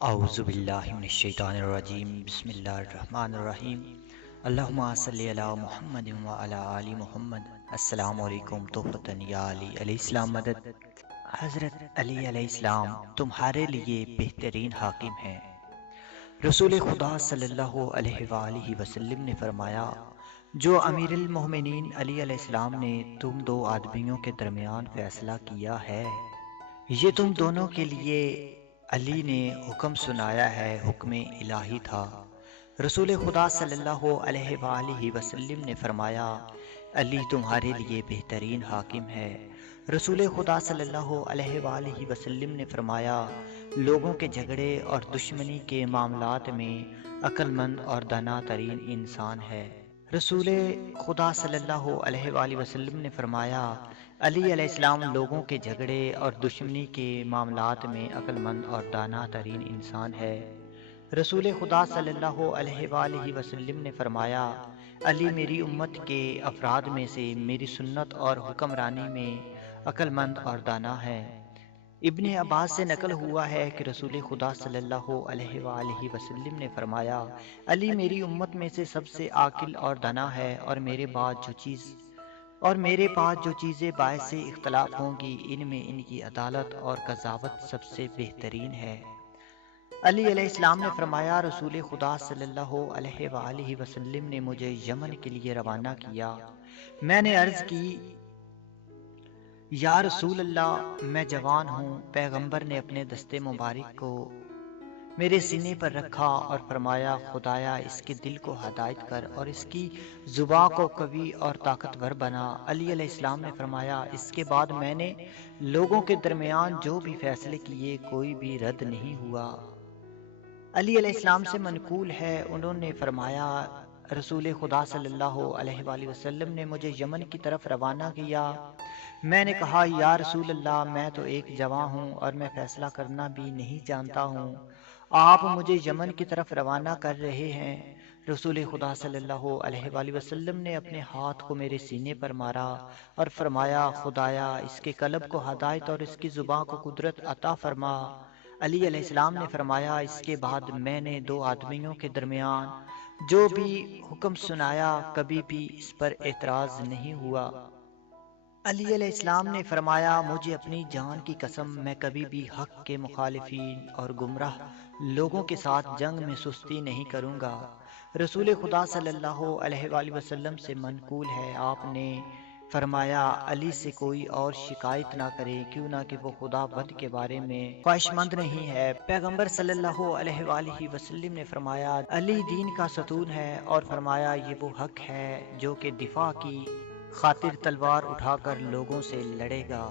اعوذ باللہ من الشیطان الرجیم بسم اللہ الرحمن الرحیم اللہم صلی علی محمد وعلی آل محمد۔ السلام علیکم تحفۃ یا علی علیہ السلام مدد۔ حضرت علی علیہ السلام تمہارے لیے بہترین حاکم ہیں۔ رسول خدا صلی اللہ علیہ وآلہ وسلم نے فرمایا، جو امیر المومنین علی علیہ السلام نے تم دو آدمیوں کے درمیان فیصلہ کیا ہے، یہ تم دونوں کے لیے علی نے حکم سنایا ہے، حکم الہی تھا۔ رسول خدا صلی اللہ علیہ وآلہ وسلم نے فرمایا، علی تمہارے لیے بہترین حاکم ہے۔ رسول خدا صلی اللہ علیہ وآلہ وسلم نے فرمایا، لوگوں کے جھگڑے اور دشمنی کے معاملات میں عقل مند اور دانا ترین انسان ہے۔ رسول خدا صلی اللہ علیہ وآلہ وسلم نے فرمایا، علی علیہ السلام لوگوں کے جھگڑے اور دشمنی کے معاملات میں عقل مند اور دانا ترین انسان ہے۔ رسول خدا صلی اللہ علیہ وآلہ وسلم نے فرمایا، علی میری امت کے افراد میں سے میری سنت اور حکمرانی میں عقل مند اور دانا ہے۔ ابن عباس سے نقل ہوا ہے کہ رسول خدا صلی اللہ علیہ وآلہ وسلم نے فرمایا، علی میری امت میں سے سب سے عاقل اور دانا ہے، اور میرے پاس جو چیزیں باعث اختلاف ہوں گی ان میں ان کی عدالت اور قضاوت سب سے بہترین ہے۔ علی علیہ السلام نے فرمایا، رسول خدا صلی اللہ علیہ وآلہ وسلم نے مجھے یمن کے لیے روانہ کیا۔ میں نے عرض کی، یا رسول اللہ، میں جوان ہوں۔ پیغمبر نے اپنے دست مبارک کو میرے سینے پر رکھا اور فرمایا، خدایا اس کے دل کو ہدایت کر اور اس کی زبان کو قوی اور طاقتور بنا۔ علی علیہ السلام نے فرمایا، اس کے بعد میں نے لوگوں کے درمیان جو بھی فیصلے کیے کوئی بھی رد نہیں ہوا۔ علی علیہ السلام سے منقول ہے، انہوں نے فرمایا، رسول خدا صلی اللہ علیہ وآلہ وسلم نے مجھے یمن کی طرف روانہ کیا۔ میں نے کہا، یا رسول اللہ، میں تو ایک جوان ہوں اور میں فیصلہ کرنا بھی نہیں جانتا ہوں، آپ مجھے یمن کی طرف روانہ کر رہے ہیں۔ رسول خدا صلی اللہ علیہ وآلہ وسلم نے اپنے ہاتھ کو میرے سینے پر مارا اور فرمایا، خدایا اس کے قلب کو ہدایت اور اس کی زبان کو قدرت عطا فرما۔ علی علیہ السلام نے فرمایا، اس کے بعد میں نے دو آدمیوں کے درمیان جو بھی حکم سنایا کبھی بھی اس پر اعتراض نہیں ہوا۔ علی علیہ السلام نے فرمایا، مجھے اپنی جان کی قسم، میں کبھی بھی حق کے مخالفین اور گمراہ لوگوں کے ساتھ جنگ میں سستی نہیں کروں گا۔ رسول خدا صلی اللہ علیہ وآلہ وسلم سے منقول ہے، آپ نے فرمایا، علی سے کوئی اور شکایت نہ کرے، کیوں نہ کہ وہ خدا بد کے بارے میں خواہش مند نہیں ہے۔ پیغمبر صلی اللہ علیہ وآلہ وسلم نے فرمایا، علی دین کا ستون ہے، اور فرمایا، یہ وہ حق ہے جو کہ دفاع کی خاطر تلوار اٹھا کر لوگوں سے لڑے گا۔